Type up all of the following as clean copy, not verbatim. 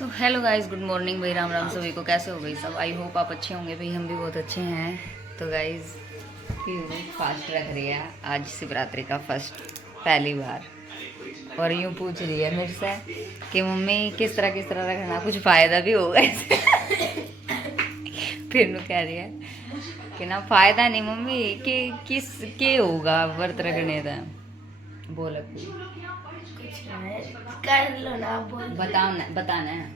So hello guys, good morning भाई। राम राम सभी को। कैसे हो गई सब? आई होप आप अच्छे होंगे भाई। हम भी बहुत अच्छे हैं। तो गाइस फास्ट रख रही है आज शिवरात्रि का फर्स्ट पहली बार, और यूँ पूछ रही है मेरे से कि मम्मी किस तरह रखना, कुछ फ़ायदा भी होगा इससे। फिर नु कह रही है कि ना फ़ायदा नहीं मम्मी, कि किस के होगा व्रत रखने का। बोल कर लो ना, बोल बताना है।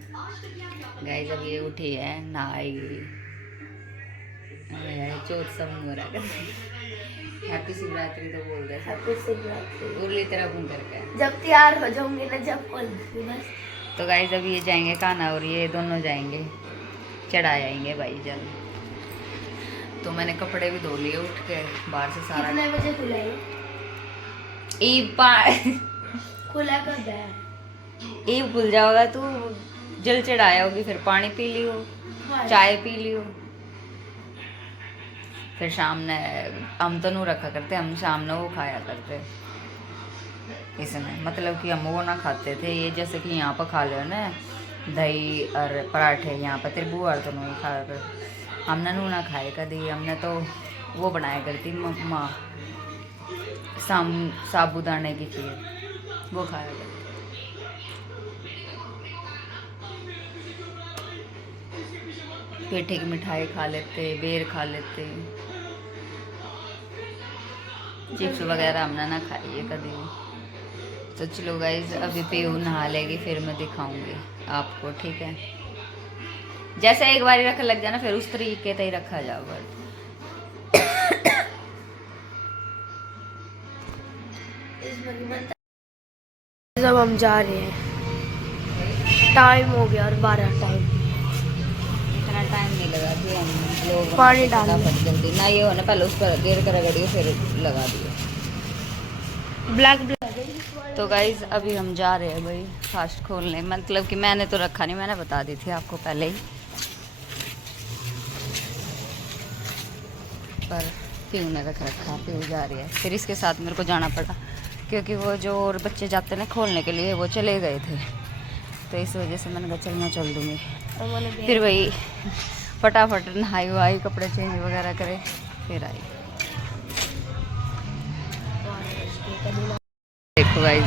गाइस अब ये उठी है, नहाएगी। चौथ सब हो रहा है। हैप्पी शिवरात्रि तो बोल दे। हैप्पी शिवरात्रि। उर्ली तरह घूम करके जब तैयार हो जाऊंगी ना, जब बोल दूंगी बस। तो गाइस अब ये जाएंगे कान्हा और ये दोनों जाएंगे, चढ़ा आएंगे भाई जल। तो मैंने कपड़े भी धो लिए उठ के बाहर से सारा। कितने बजे खुला है? खुला कब है? ईब भूल जाओगा तू, जल चढ़ाया होगी, फिर पानी पी लियो, चाय पी लियो, फिर शाम ने हम तो नहीं रखा करते, हम शाम ने वो खाया करते इसमें। मतलब कि हम वो ना खाते थे ये, जैसे कि यहाँ पर खा लो ना दही और पराठे, यहाँ पर तेरे बुआ तो नहीं खाया कर। हमने नू ना खाए कभी, हमने तो वो बनाया करती माँ, साबूदाने की चीज़ वो खाया करती। पेठे की मिठाई खा लेते, बेर खा लेते, चिप्स वगैरह हमने ना खाई है कभी। तो चलो गाइज अभी पीऊ नहा लेगी, फिर मैं दिखाऊंगी आपको, ठीक है। जैसे एक बार रख लग जाना, फिर उस तरीके से ही रखा जाओ। जब हम जा रहे हैं, टाइम हो गया और 12 टाइम। इतना टाइम नहीं लगा थी हम लोग, पानी डाल जल्दी ना ये हो ना, पहले उस पर देर कर रगड़िए फिर लगा दिए ब्लैक। तो गाइज अभी हम जा रहे हैं भाई फास्ट खोलने। मतलब कि मैंने तो रखा नहीं, मैंने बता दी थी आपको पहले ही, पर पीऊ ने रख रखा। पीऊ जा रही है, फिर इसके साथ मेरे को जाना पड़ा क्योंकि वो जो और बच्चे जाते ना खोलने के लिए, वो चले गए थे। तो इस वजह से मैंने कहा चल मैं चल दूँगी। फिर वही फटाफट नहाई वहाई, कपड़े चेंज वगैरह करे, फिर आई। देखो गाइस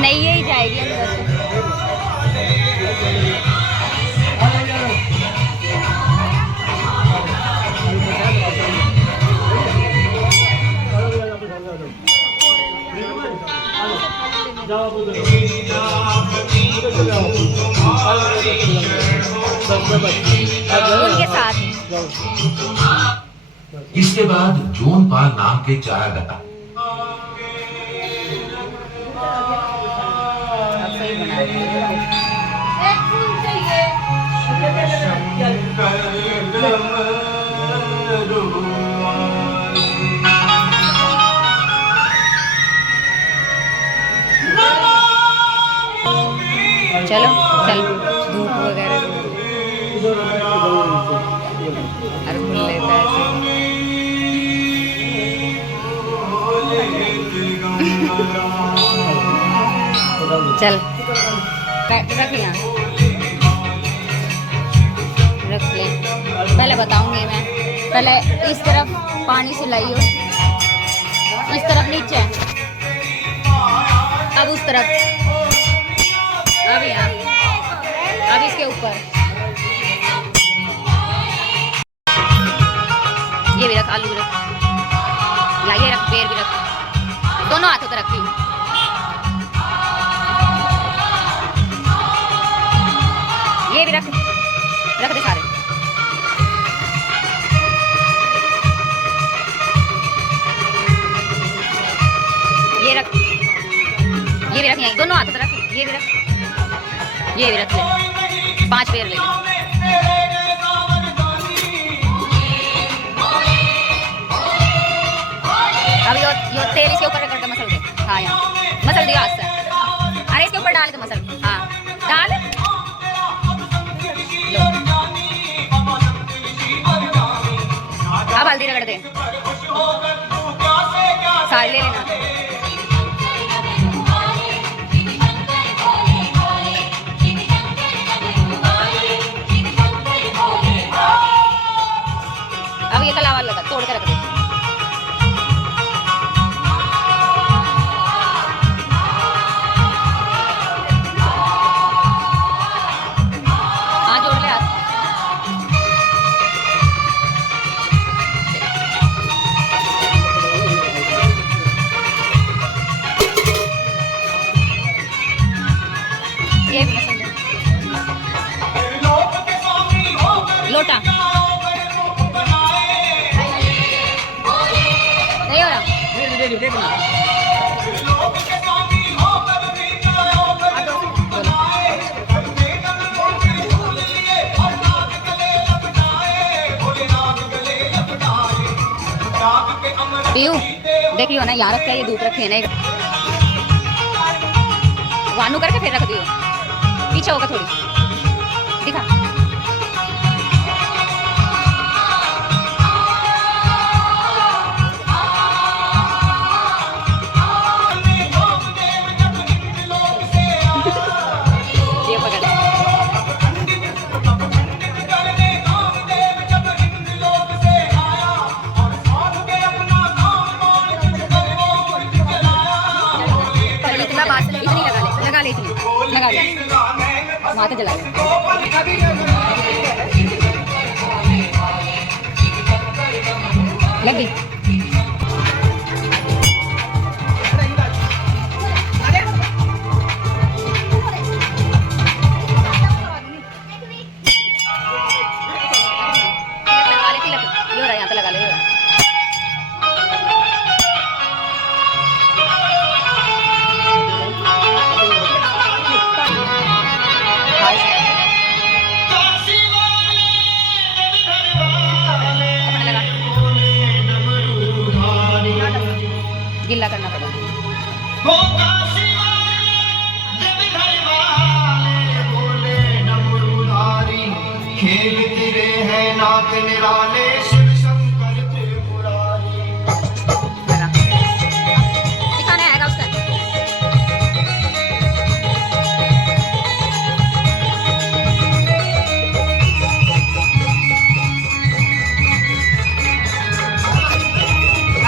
नहीं, यही जाएगी अंदर से। उनके साथ इसके बाद जोन पाल नाम के चारागता सही बना रही है। चलो चल, धूप वगैरह और खुल लेता है। चल रख लिया, रख ले। पहले बताऊंगी मैं, पहले इस तरफ पानी से लाइयो, इस तरफ नीचे, अब उस तरफ, अब यहाँ, अब इसके ऊपर। ये भी रख, आलू भी रख, लाइए रख, बेर भी रख, दोनों हाथों से रखती हूँ। ये भी रख दे सारे। ये रख, ये भी रख, यहीं दोनों हाथों से रख, ये भी रख, ये भी रख ले, 5 पेड़ ले ले। अब यो तेल इसके ऊपर रख के मसल दे। हाँ यहाँ मसल दिया हाथ से। अरे इसके ऊपर डाल के मसल, हाँ डाल। अब हल्दी रगड़ दे। सारे ले लेना। अब ये कलावा लगा तोड़ के रख दे। हाँ जोड़ ले हाथ। ये भी लोटा नहीं हो रहा। पीयू देख लियो ना यार, क्या ये धूप रखे नहीं वानू करके फिर रख दियो। पीछे होगा थोड़ी दिखा। ये पकड़ लगा ले इतनी लगा ले माथे जला ले। लग गई। लगा ले तिलक, ये हो रहा है यहाँ पे लगा ले। गिल्ला करना पड़ा। खेल तेरे हैं नाक निराले शिव शंकर त्रिपुरारी। दिखाना आएगा उसका।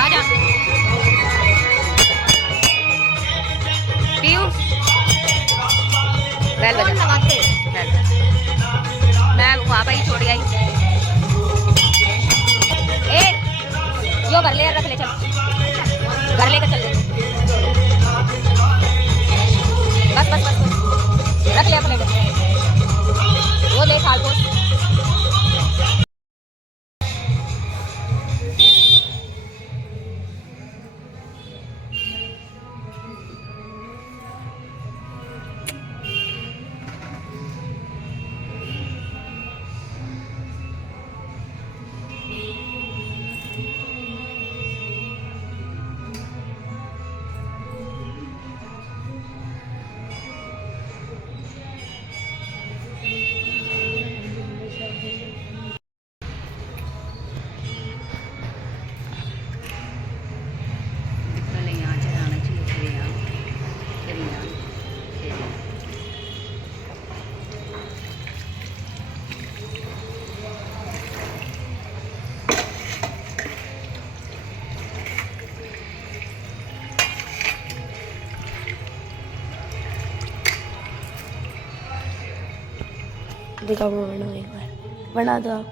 आजा बैल बजा। मैं वहाँ पर ही छोड़ आई। ए यो घर ले रख ले, चल घर लेकर चल ले। बस बस बस रख ले अपने घर। वो ले खाल को। दिखाओ बना एक बार बना दो आप।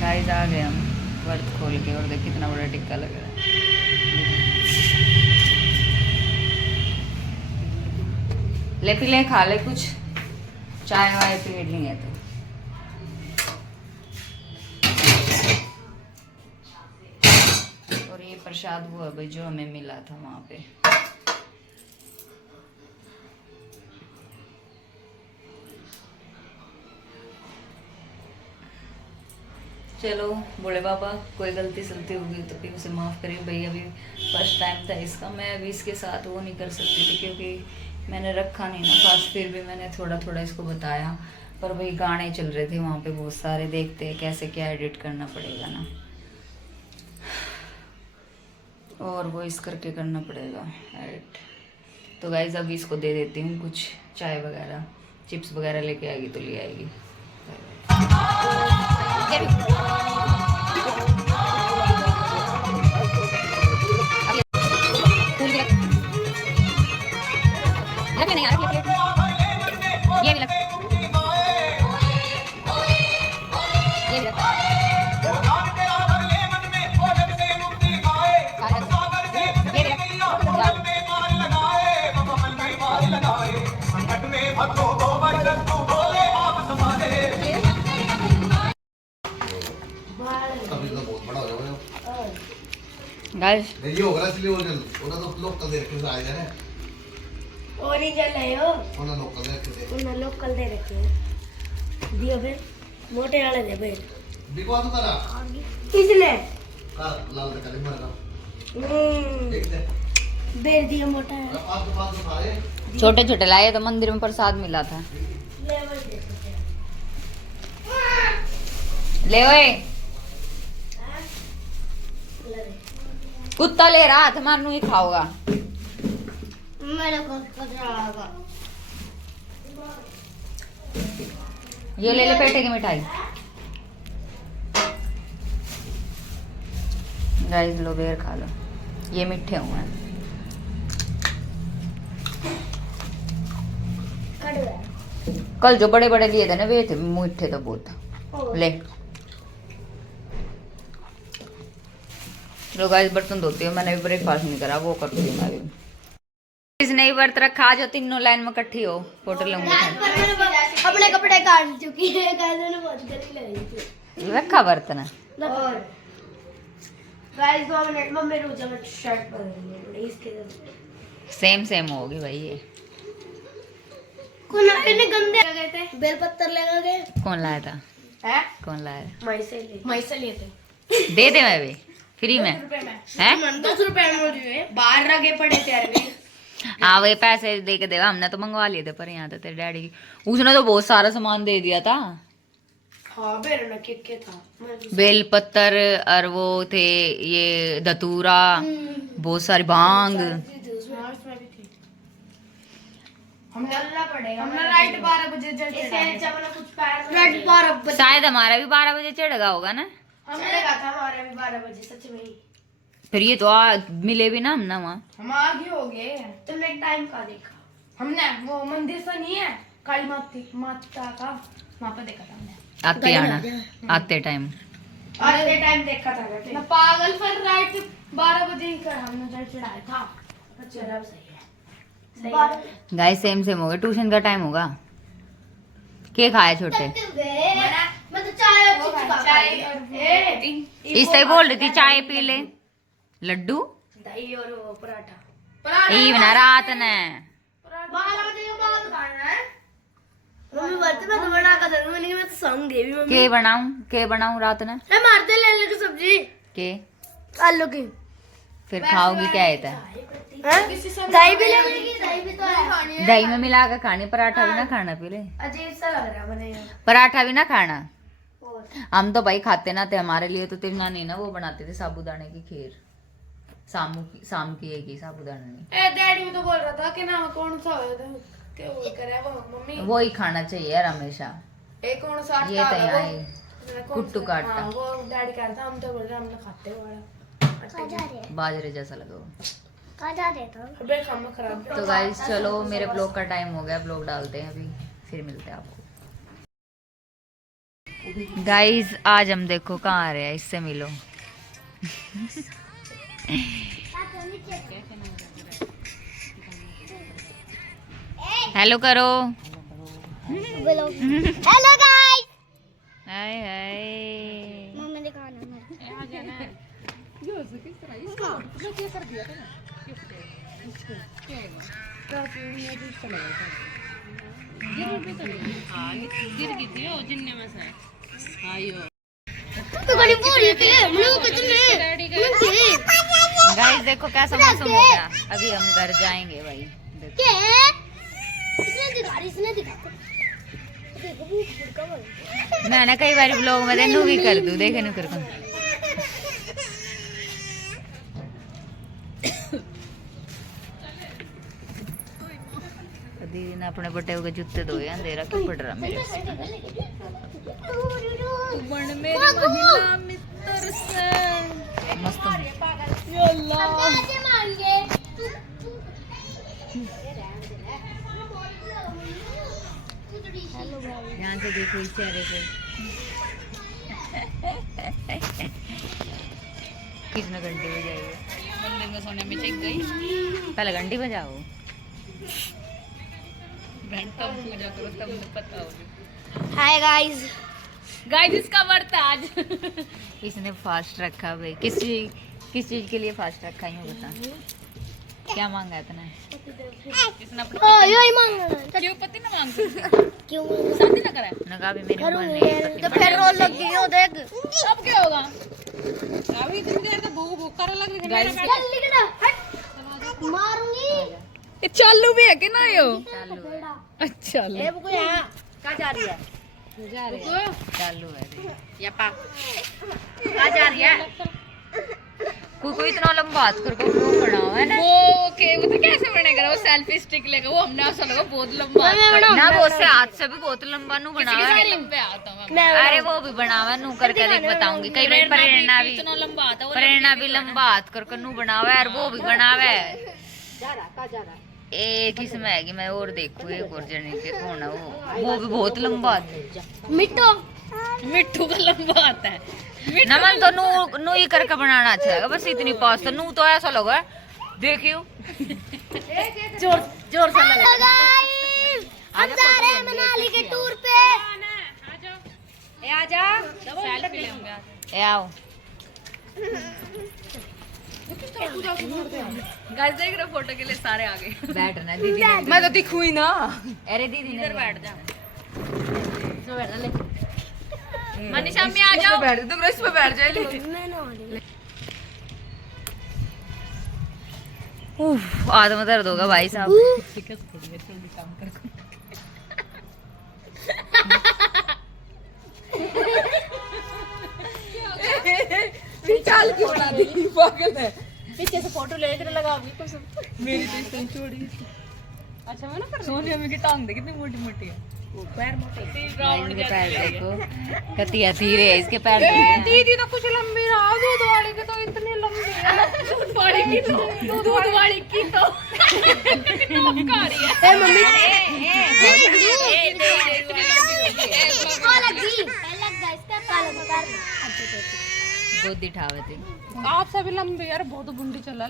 गाइस आ गए हम वर्त खोल के, और देख कितना बड़ा टिक्का लग रहा है। ले पी ले, खा ले कुछ, चाय वाय पी लेंगे तो। और ये प्रसाद हुआ भाई जो हमें मिला था वहाँ पे। चलो बोले बाबा कोई गलती सलती होगी तो फिर उसे माफ़ करिए भाई, अभी फर्स्ट टाइम था इसका, मैं अभी इसके साथ वो नहीं कर सकती थी क्योंकि मैंने रखा नहीं ना फास्ट, फिर भी मैंने थोड़ा थोड़ा इसको बताया, पर वही गाने चल रहे थे वहाँ पे बहुत सारे, देखते हैं कैसे क्या एडिट करना पड़ेगा ना, और वो इस करके करना पड़ेगा एडिट। तो गाइज अभी इसको दे देती हूँ कुछ चाय वगैरह, चिप्स वगैरह लेके आएगी तो ले आएगी। ये भी गाइस ये होगा इसलिए वो तो लोकल देख के आए हैं ओरिजिनल है यो, उन्होंने लोकल देख के उन्हें लोकल दे रखे हैं। दियो फिर मोटे वाले दे फिर बिकवा तो करा किसने कर लाल दे कली मरना देख दे दे दिया मोटा है। पास तो खाए छोटे छोटे लाए तो मंदिर में प्रसाद मिला था। ले वही दे सकते हैं। ले ओए ले दे। कुत्ता ले रहा था, मानू ही खाओगा। मेरे को कचरा लगा। ये ले ले पेटे की मिठाई। गाइस लो बेर खा लो, ये मीठे हुए हैं। कड़वा है। कल जो बड़े बड़े लिए थे ना वे थे मीठे तो बहुत। ले लो गाइस बर्तन धोती हूँ, मैंने भी ब्रेकफास्ट नहीं करा, वो करती हूँ मैं भी। इसने ही व्रत रखा, जो तीनों लाइन में इकट्ठी हो फोटो लूंगी। अपने कपड़े काट चुकी है, गाइस ने बहुत गलती लगी थी। रखा बर्तन और गाइस 2 मिनट में मेरे रोजा में शर्ट पहन ली इसके सेम सेम होगी भाई ये। कौन ने गंदे लगे थे, बेलपत्तर लगा गए। कौन लाया था? हैं कौन लाया? मैसे लिए थे। दे दे मैं भी फ्री में हैं। 10 रुपए में दिए, बाहर रखे पड़े थे अरबी। हाँ वही पैसे दे के देगा, हमने तो मंगवा लिए थे, पर यहाँ तो तेरे डैडी की उसने तो बहुत सारा सामान दे दिया था। हाँ बेर ना के था बेल पत्तर और वो थे ये धतूरा, बहुत सारी भांग। हमने चलना पड़ेगा, हमने राइट 12 बजे राइट 12 बजे शायद हमारा भी 12 बजे चढ़ेगा होगा ना। हमने कहा था हमारा भी 12 बजे सच में ही। फिर ये तो मिले भी ना हम ना वहाँ। हम आगे हो गए। तुमने टाइम का देखा? हमने वो मंदिर से नहीं है काली माता का, वहाँ पे देखा था हमने। आते आना आते टाइम आते टाइम देखा था बेटे। ना पागल, फिर राइट 12 बजे ही कर हमने जल चढ़ाया था। अच्छा अब सही है, सही है। गाइस सेम सेम होगा, ट्यूशन का टाइम होगा। के खाए छोटे? मैं तो चाय और चिप्स खा इस तरह बोल रही थी चाय पी ले। लड्डू दही और वो पराठा। ई बना रात ने 12 बजे के बाद खाना है। मम्मी बोलती मैं तो बना कर दूंगी, लेकिन मैं तो संग देवी मम्मी। के बनाऊं रात ने? मैं मारते ले ले की सब्जी के आलू की। फिर खाओगी क्या है? दही भी लेगी, दही भी तो है। दही में मिला कर खानी, पराठा भी ना खाना पहले। अजीब सा लग रहा है बने। पराठा भी ना खाना। हम तो भाई खाते ना थे, हमारे लिए तो तेरी नानी ना वो बनाते थे साबूदाने की खीर, शाम की एक ही साबूदाने में। ए डैडी तो बोल रहा था कि ना कौन सा हो था के वो करे वो मम्मी वो ही खाना चाहिए यार हमेशा। एक कौन सा ये तो यहाँ कुट्टू का आटा। वो डैडी कह रहा था, हम तो बोल रहे हम तो खाते हो बाजरे जैसा लगा वो। अबे खाना खराब। तो गाइस चलो मेरे ब्लॉग का टाइम हो गया, ब्लॉग डालते हैं अभी, फिर मिलते हैं आपको। गाइस आज हम देखो कहाँ आ रहे हैं, इससे मिलो। हेलो करो। Hello guys. Hi hi. Mummy दिखाना बड़ी पूरी के मुंह कुछ नहीं गाइस देखो कैसा मौसम हो गया। अभी हम घर जाएंगे भाई। देखो। के इसने दिखा देखो वो फुड़का बोल मैं ना कई बार ब्लॉग में तेनू भी कर दूं देखे नु कर दीदी ने अपने बटे हुए जूते धोए अंधेरा क्यों पड़ रहा मेरे महिला मित्र से मस्त ध्यान से देखो इस चेहरे पे किसने घंटी बजाई है? मंदिर में सोने में चेक गई पहले घंटी बजाओ। घंटा पूजा करो तब मुझे पता होगी। हाय गाइस गाइस इसका व्रत है आज। इसने फास्ट रखा भाई। किस चीज के लिए फास्ट रखा यूं बता। क्या मांगा इतना? इसने अपने ओ यही मांगना क्यों पति ना मांग सकती क्यों शादी ना करे नगा भी मेरी मन नहीं है तो फिर रोल लग गई हो देख अब क्या होगा अभी इतनी देर तक भूख भूख कर लग रही है चल लिखना हट मारूंगी ये चालू भी है कि ना यो चालू है। अच्छा ए बुको यहां कहां जा रही है जा रहे हैं चालू है। या पा कहां जा रही है कोई इतना लंबा हाथ करके वो बना हुआ है ना। वो के वो तो कैसे बनेगा वो सेल्फी स्टिक लेगा वो हमने ऐसा लगा बहुत लंबा ना वो उससे हाथ से भी बहुत लंबा नू बना हुआ है। लंबे आता है अरे वो भी बना हुआ है नू करके देख बताऊंगी। कई बार प्रेरणा भी इतना लंबा आता है प्रेरणा भी लंबा हाथ करके नू बना हुआ है और वो भी बना हुआ है। जा रहा एक इसमें है कि मैं और देखूं एक और जने के कौन है वो भी बहुत लंबा आता है। मिट्टू मिट्टू का लंबा आता है नमन तो नू ही करके बनाना अच्छा है बस इतनी पास तो नू तो ऐसा लगा देखियो जोर जोर से हेलो गाइस हम जा रहे हैं मनाली के टूर पे ए आजा सेल्फी लेंगे ए आओ। गाइस देख रहे फोटो के लिए सारे आ गए बैठना दीदी ने। मैं तो दिखूं ही ना अरे दीदी ने बैठ जा मनीषा में आ जाओ बैठ तुम इस पे बैठ जाए मैं ना वाली उफ आदम दर्द होगा भाई साहब। चाल क्यों बना दी पागल है पीछे से फोटो ले इधर लगाओगी कुछ मेरी तो इतनी चोड़ी अच्छा मैं ना कर सोनिया में की टांग दे कितनी मोटी मोटी है वो पैर मोटे इसके पैर देखो कतिया धीरे है इसके पैर धीरे दीदी तो कुछ लंबी रहा दूध वाली के तो इतनी लंबी है दूध वाली की तो ए मम्मी अलग गाइस का काला कर गोदी ठावे थे। आप सभी लंबे यार बहुत बुंडी चला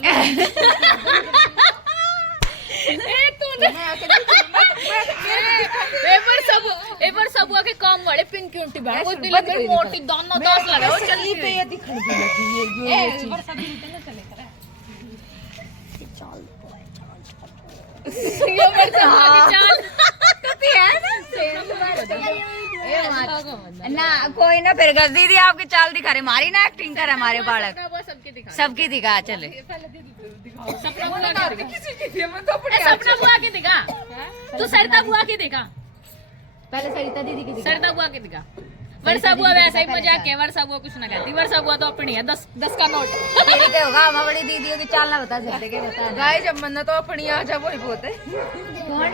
एबर सब आके काम वाले पिंकी उंटी बैठ वो दिल में मोटी दाना दास लगा वो चलनी पे ये दिख रही है ये वर्षा दिन तो ना चले करे ये वर्षा की चाल कती है ना कोई ना फिर दीदी आपकी चाल दिखा रहे हमारी ना एक्टिंग कर हमारे बालक वो सबके दिखा सबकी दिखा चले सपना बुआ के दिखा तू सरता बुआ के दिखा पहले सरिता दीदी की सरदा बुआ के दिखा वर्षा बुआ वैसा ही मजाक है वर्षा बुआ कुछ ना कहती वर्षा बुआ तो अपनी है 10 का नोट तेरी तो होगा हम बड़ी दीदियों की चाल ना बता सकते क्या बता गाय जब मन्ना तो अपनी आ जा वही बहुत है कौन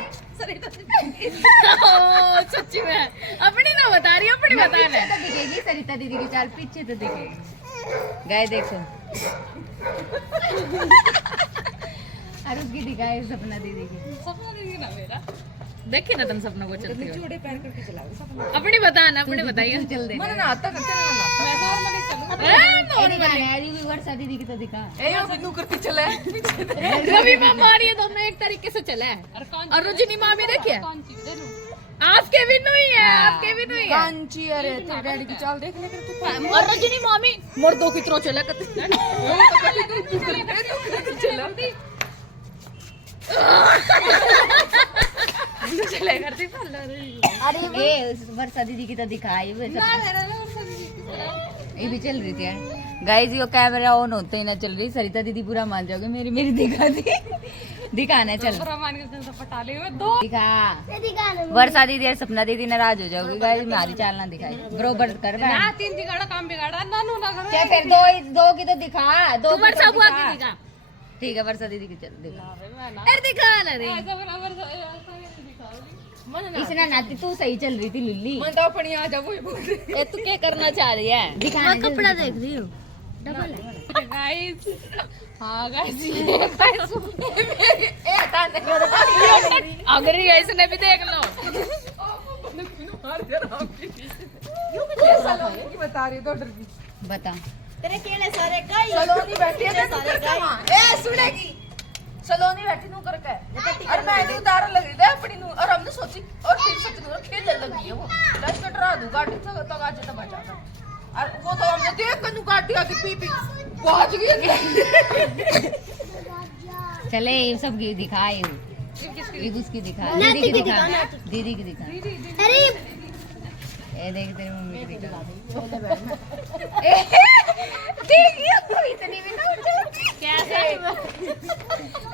सच्ची में अपनी ना बता रही अपनी बता रहे तो दिखेगी सरिता दीदी की चाल पीछे तो दिखेगी गाय देखो और उसकी दिखाए सपना दीदी की सपना दीदी ना मेरा देखी ना तुम सपना को चलती छोटे पैर करके चलाओ अपनी बताना अपनी बताइए चल दे मैंने ना आता चलना मैं नॉर्मली चलूं नॉर्मली यारी भी वर्षा दीदी की तो दिखा ए यो बिन्नू करती चला है रवि मां मारी है दोनों एक तरीके से चला है और रजनी मां भी देखिए आपके भी नहीं है आपके भी नहीं है कांची अरे तेरे डैडी की चाल देख ले कर तू और रजनी मामी मर्दों की तरह चला करती चला चले करती अरे ये वर्षा दीदी की तो दिखाई ना मेरा ना वर्षा दीदी की तरह ये भी चल रही थी यार गाइस, ये कैमरा ऑन होते ही ना चल रही। सरिता दीदी पूरा मान जाओगे, मेरी दिखा दी। दिखाना चल दिखा। वर्षा दीदी और सपना दीदी नाराज हो जाओगी गाइस, मेरी चाल ना दिखाई बरोबर कर ना 3 दिगाड़ा काम बिगाड़ा नानू ना करो। क्या फिर दो की तो दिखा, दो तू की वर्षा तो बुआ दिखा। की दिखा। ठीक है वर्षा दीदी की चल दिखा। अरे दिखा ना रे। इसने नाती तू सही चल रही थी लिल्ली। मैं तो अपनी आ जा वही बोल रही। ए तू क्या करना चाह रही है? दिखाना मैं कपड़ा देख रही हूँ। गाइस हाँ गाइस अगर गाइस ने भी देख लो। बता तेरे केले सारे गाय सलोनी बैठी है सारे गाय ए सुनेगी सलोनी बैठी नु करके और मैं भी उतार लग रही थी अपनी नु और हमने सोची और फिर सच नु खेलने लगी है वो लाइट पे डरा दूं गाड़ी तो आज तो बचा था और वो तो हमने देख के नु गाड़ी आके पी पहुंच गई। चले ये सब की दिखा, ये उसकी दिखा, दीदी की दिखा, दीदी की दिखा। अरे ये देख तेरी मम्मी की दिखा। इतनी भी ना कैसे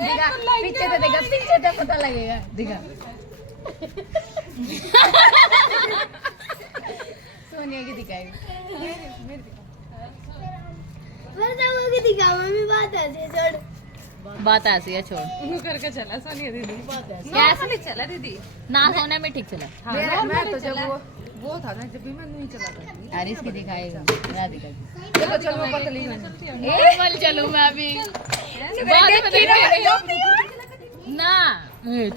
दिखा, पीछे से देखा, पीछे से पता लगेगा। दिखा सोनिया की दिखाई। वर्षा वो की दिखा मम्मी बात ऐसे छोड़। बात ऐसी है, छोड़। नु करके चला सोनिया दीदी कैसे नहीं चला दीदी ना सोने में ठीक चला। मैं तो जब वो था ना जब भी मैं नहीं चला था अरे इसकी दिखाई राधिका की। चलो चलो मैं पतली हूं नॉर्मल चलूं मैं अभी। बाद में देखेंगे ना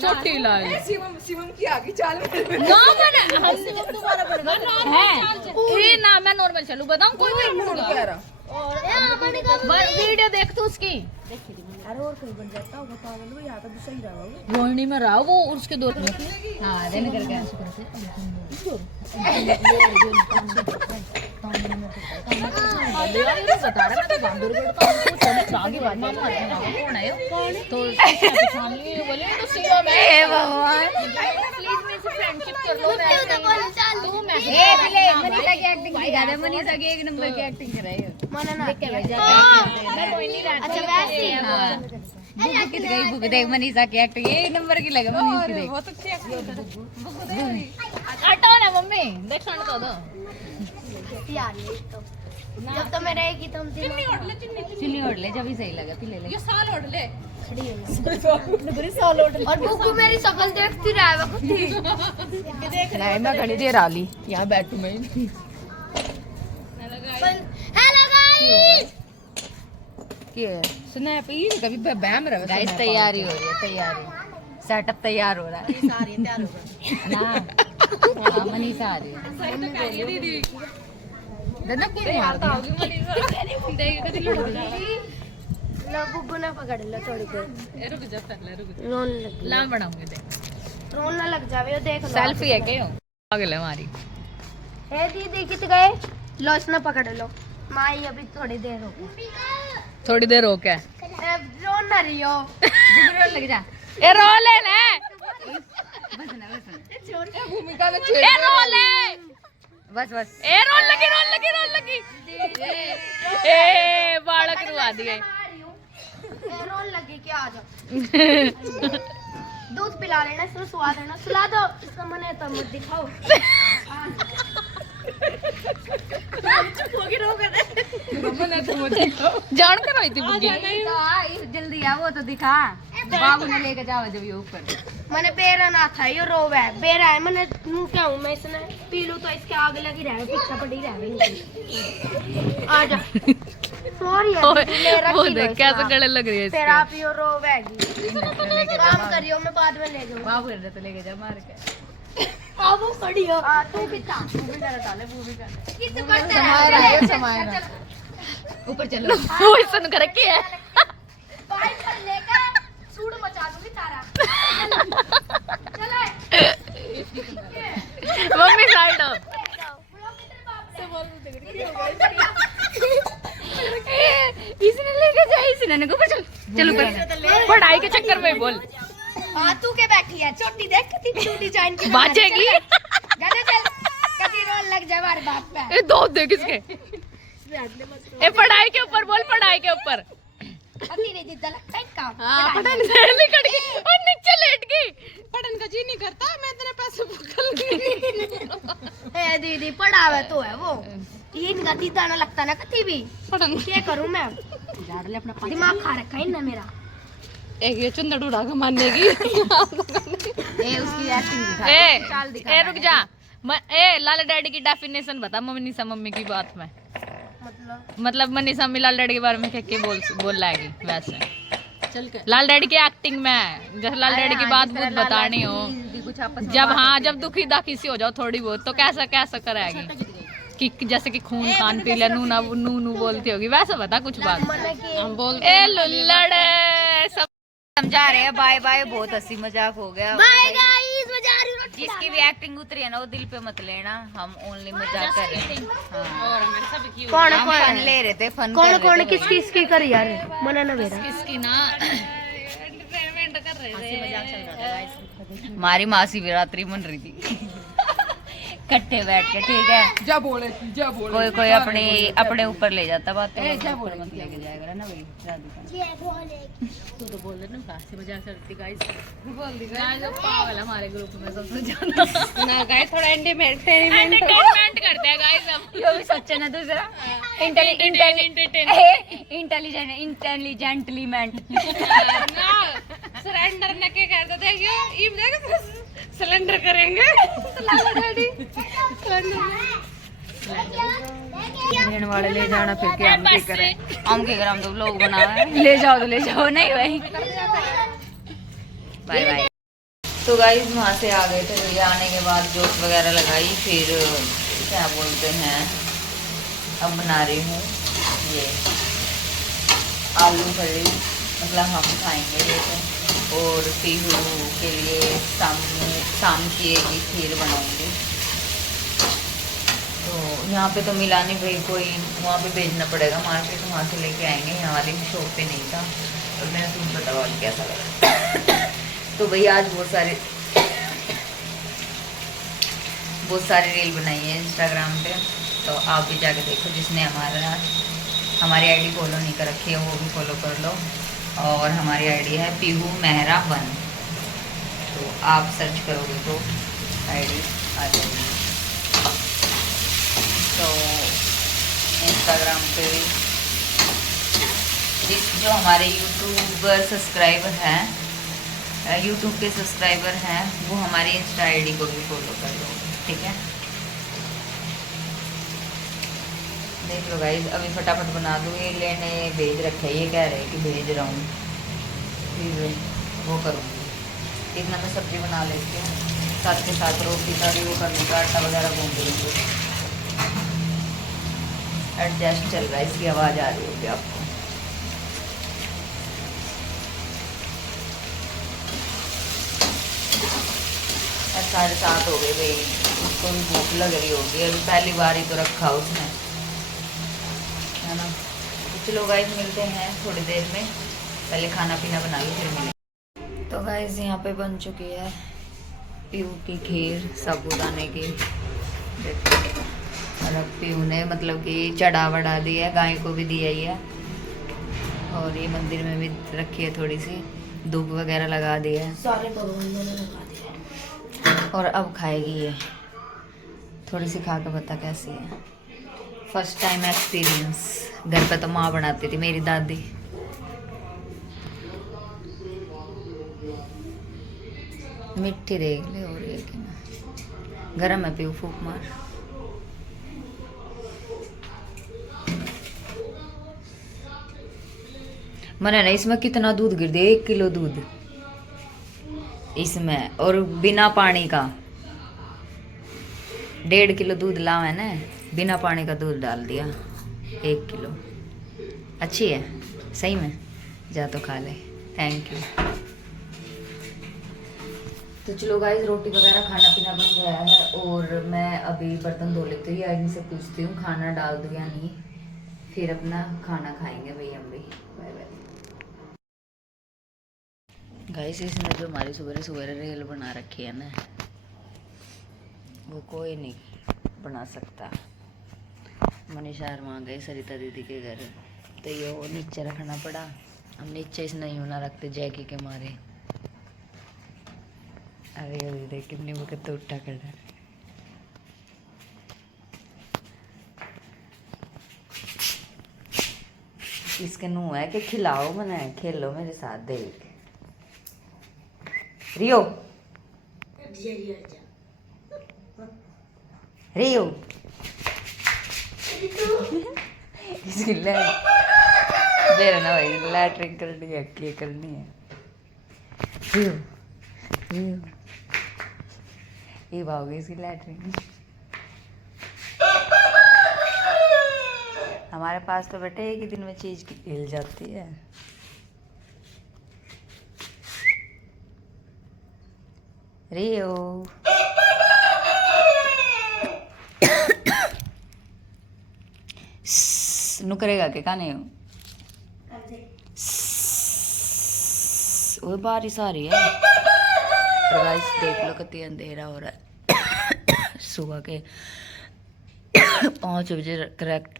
छोटी लाई शिवम की आगे चाल में नॉर्मल है ये ना, मैं नॉर्मल चलूं बताऊं कोई नहीं कह रहा बस वीडियो देख तू उसकी। अरे और कहीं बन जाता होगा पागल वो यहाँ तो सही रहा होगा रोहिणी में रहा वो उसके दो हाँ देने करके ऐसे करके बता रहा मैं तो बांदर आगे बात कौन है तो बोले तो सीधा मैं भगवान प्लीज मेरे से फ्रेंडशिप कर लो तू मनीषा की एक्टिंग दिखा दे। मनीषा की एक नंबर की एक्टिंग कर रही है। अच्छा वैसे बुक देख मनीषा की एक्टिंग एक नंबर की लगे। मनीषा की देख बहुत अच्छी एक्टिंग हटाओ ना मम्मी देख सुन तो दो यार ये तो जब तो मैं रहेगी तुम चुन्नी ओढ़ ले जब भी सही लगा फिर ले ले। ये साल ओढ़ ले और बुकू मेरी शक्ल देखती रहा है वो नहीं मैं घड़ी देर आ ली यहाँ बैठू मैं हेलो गाइस स्नैप ये कभी बैम रहा गाइस तैयारी हो रही है, तैयारी सेटअप तैयार हो रहा है ना। हाँ, मनीषा आ रही है दीदी दादा क्यों मार दो? लो बुकू ना पकड़ लो थोड़ी देर रुक जा पहले रुक रोन लग लाम बनाऊंगे देख रोन ना लग जावे वो देख लो सेल्फी है क्यों पागल है हमारी। हे दीदी कित गए लो इसने पकड़ लो माई अभी थोड़ी देर हो गई थोड़ी देर हो क्या रोन ना रही हो लग जा ए रो ले ले बस ना बस ना भूमिका में ए रो ले बस बस ए रोल लगी ए बालक रुआ दिए रोन लगी क्या आ जाओ दूध पिला लेना इसमें स्वाद है ना सुला दो इसका मन है तो मत दिखाओ जान कर आई थी बुग्गी जल्दी आ वो तो दिखा बाबू ने लेके जाओ जब ये ऊपर मैंने बेरा ना था ये रोवे बेरा है मैंने मुंह क्या हूं मैं इसने पी लूं तो इसके आगे लगी रहे पीछे पड़ी रहे आ जा सॉरी वो देख कैसे गले लग रही है फिर आप यो रोवेगी काम करियो मैं बाद में ले जाऊंगा बाबू ने तो लेके जा मार के बाबू खड़ी हो तू कितना कितना पड़ता है ऊपर चलो वो सुन कर रखी है बाइक पर लेकर सूड मचा दूंगी तारा चले मम्मी साइड हो इसने लेके जाए इसने ने ऊपर चल चलो ऊपर पढ़ाई के चक्कर में बोल तू के बैठी है छोटी देख कितनी छोटी डिजाइन की बाजेगी गाने चल कभी रोल लग जाए हमारे बाप पे ए दो देख इसके ए पढ़ाई के ऊपर बोल, पढ़ाई के ऊपर। तेरे जिद्दा लगता है काम। हाँ, पढ़न लिकट गई और नीचे लेट गई। पढ़न का जी नहीं करता, मैं इतने पैसे भुगल गई। ए दीदी पढ़ावे तो है वो, ये इनका दीदा ना लगता ना कभी भी। पढ़न क्या करूं मैं, दिमाग खा रखा है ना मेरा। एक ये चुंदड़ उड़ा के मानेगी। ए उसकी एक्टिंग दिखा, चाल दिखा। ए रुक जा, ए लाल डैडी की डेफिनेशन बता मनीषा मम्मी की बात में। मतलब मनीषा मम्मी लाल डैडी के बारे में क्या बोल लाएगी वैसे चल के लाल डैडी की एक्टिंग में, जैसे लाल डैडी की बात बहुत बतानी हो, जब हाँ जब दुखी दाखी सी हो जाओ थोड़ी बहुत तो कैसा कैसा करेगी कि जैसे कि खून खान पी ले, नू नू बोलती होगी वैसा बता कुछ बात। ए लुल्लड़ सब समझा रहे हैं। बाय बाय, बहुत हंसी मजाक हो गया। बाय गाइस, मजा आ रही है। जिसकी भी एक्टिंग उतरी है ना वो दिल पे मत लेना, हम ओनली मजाक कर रहे हैं। हाँ। कौन हम फन ले रहे थे, फन कौन कर कौन रहे थे। किस किस की करी यार, मना ना मेरा। किसकी ना एंटरटेनमेंट कर रहे थे, मजाक चल रहा था। हमारी मासी विरात्रि मन रही थी इकट्ठे बैठ के, ठीक है। कोई कोई अपने ऊपर ले जाता बात, मत लेके जाएगा ना भाई। तू तो बोल रहे ना काशी मजाक करती गाइस, बोल दी गाइस पागल हमारे ग्रुप में सबसे ज्यादा ना गाइस, थोड़ा एंटरटेनमेंट करते हैं गाइस हम। जो भी सोचे ना दूसरा इंटेलिजेंटलीमेंट ना सरेंडर ने क्या कहते थे, ये सिलेंडर करेंगे डैडी लेने वाले ले जाना, फिर क्या हम क्या करें, हम तो लोग बना रहे हैं। ले जाओ तो ले जाओ, नहीं भाई। Bye bye. तो गाइस वहाँ से आ गए थे, तो ये आने के बाद जोश वगैरह लगाई, फिर क्या बोलते हैं, अब बना रही हूँ ये आलू करी, मतलब हम खाएंगे ये तो। और पीहू के लिए शाम की एक खीर बनाऊंगी। तो यहाँ पे तो मिला नहीं भाई कोई, वहाँ पे भेजना पड़ेगा मार्केट, वहाँ से लेके आएंगे। यहाँ वाली शॉप पे नहीं था, और मैं सूट बताओ कैसा लगा। तो भाई आज बहुत सारी रील बनाई है इंस्टाग्राम पे, तो आप भी जाके देखो। जिसने हमारी आईडी फॉलो नहीं कर रखी है वो भी फॉलो कर लो। और हमारी आईडी है पीहू मेहरा 1, तो आप सर्च करोगे तो आईडी आ जाएगी। तो इंस्टाग्राम पे भी जो हमारे यूट्यूबर सब्सक्राइबर हैं, यूट्यूब के सब्सक्राइबर हैं, वो हमारी इंस्टा आईडी को भी फॉलो कर लो, ठीक है। देख लो गाइस, अभी फटाफट बना दूँ। ये लेने भेज रखा है, ये कह रहे हैं कि भेज रहा हूँ, फिर वो करूँगी। इतना मैं सब्जी बना लेती हूँ, साथ के साथ रोटी सारी वो कर लूँगा, आटा वगैरह भून लूँगी। एडजस्ट चल रहा है, इसकी आवाज़ आ रही होगी आपको। 7:30 हो गए भाई, उसको भी भूख लग रही होगी, अभी पहली बार ही तो रखा उसने, है ना। तो चलो गाइस मिलते हैं थोड़ी देर में, पहले खाना पीना बना लो फिर मिलेंगे। तो गाइस यहाँ पे बन चुकी है पीहू की खीर साबूदाने की। और अब पीहू ने मतलब कि चढ़ा बढ़ा दिया है, गाय को भी दिया ही है, और ये मंदिर में भी रखी है, थोड़ी सी धूप वगैरह लगा दी है, सारे भगवान ने लगा दिया। और अब खाएगी ये। थोड़ी सी खा के बता कैसी है। First time experience. घर पे तो माँ बनाती थी मेरी दादी। मिट्टी देख ले, और ये कि ना गरम है, पीहू फूक मार। मैंने ना इसमें कितना दूध गिर दिया, 1 किलो दूध इसमें, और बिना पानी का 1.5 किलो दूध लाओ है ना, बिना पानी का दूध डाल दिया 1 किलो। अच्छी है सही में, जा तो खा ले, थैंक यू। तो चलो गाइस, रोटी वगैरह खाना पीना बन गया है, और मैं अभी बर्तन धो लेती हूँ, आदमी से पूछती हूँ खाना डाल दूँ या नहीं, फिर अपना खाना खाएंगे भाई हम भी। Bye bye guys. इसने जो हमारी सुबह रील बना रखी है ना, वो कोई नहीं बना सकता। मनीषा वहाँ गए सरिता दीदी के घर, तो ये वो नीचे रखना पड़ा। हम नीचे इस नहीं होना रखते जैकी के मारे। अरे अरे देख कितनी वक्त तो उठा कर रहा है। इसके नू है कि खिलाओ मने, खेलो मेरे साथ देख। रियो रियो इसकी मेरा ना भाई लैटरिंग करनी है, क्या करनी है। रियो रियो ये भागोगी इसकी लैटरिंग। हमारे पास तो बेटे एक ही दिन में चीज की हिल जाती है। रियो नु करेगा के का नहीं हो। वो बारिश आ रही है और गाइस देख लो कितनी अंधेरा हो रहा है। सुबह के 5 बजे करेक्ट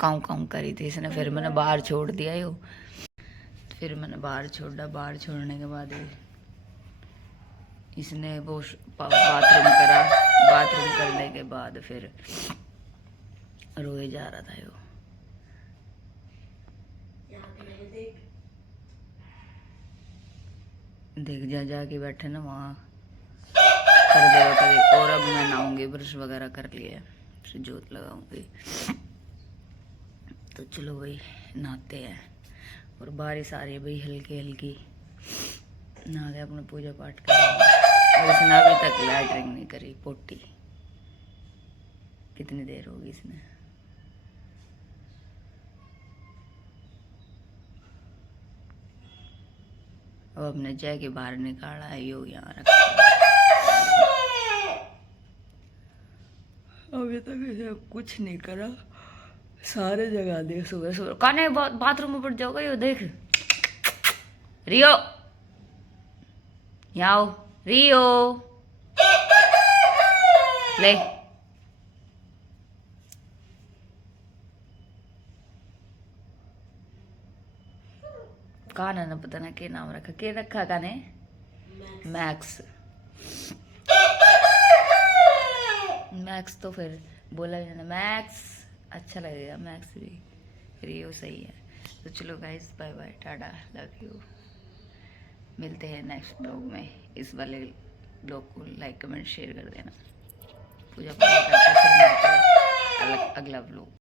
काउं काउं करी थी इसने, फिर मैंने बाहर छोड़ दिया यो। फिर मैंने बाहर छोड़ा, बाहर छोड़ने के बाद इसने वो बाथरूम करा। बाथरूम करने के बाद फिर रोए जा रहा था यो। देख जा जाके बैठे ना वहाँ कर देगा कभी। और अब मैं नहाऊंगी, ब्रश वगैरह कर लिया, फिर जोत लगाऊंगी। तो चलो भाई नहाते हैं। और बारिश आ रही है भाई हल्की हल्की। नहा के अपना पूजा पाठ कर। और इसने अभी तक लैटरिंग नहीं करी पोटी। कितनी देर होगी इसने। अब अपने जय के बाहर निकाला है यो यहाँ रखा। अभी तक इसे कुछ नहीं करा, सारे जगह दे सुबह सुबह। काने बाथरूम में पड़ जाओगा यो। देख रियो यहाँ आओ। रियो ले काना ना पता ना क्या नाम रखा। क्या रखा काने? मैक्स। मैक्स तो फिर बोला जाना मैक्स अच्छा लगेगा। मैक्स भी रियो सही है। तो चलो guys bye bye tata love you. मिलते हैं नेक्स्ट ब्लॉग में। इस वाले ब्लॉग को लाइक कमेंट शेयर कर देना। पूजा पाठ करते फिर मिलते हैं अगला ब्लॉग।